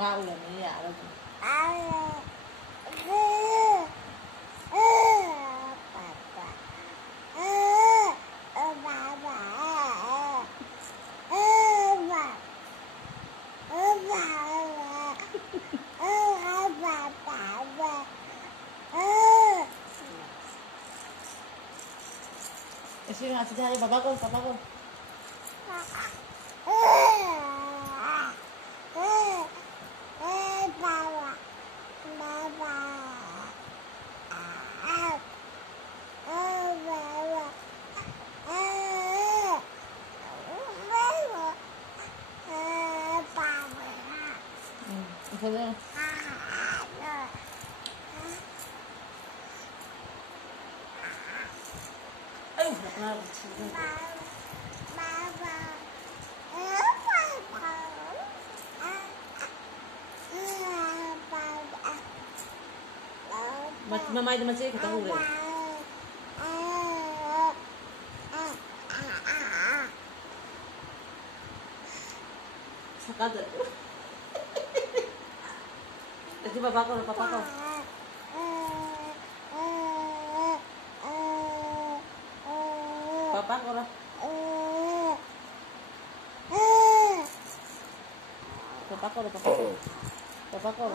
Maulan niya alam mo. Sino nga si Daddy? Papa ko. Isa na. Ay, nakakaraw. Mamay naman siya, katahuli. Sakada. Kasi papa ko. Papa ko na. Papa ko.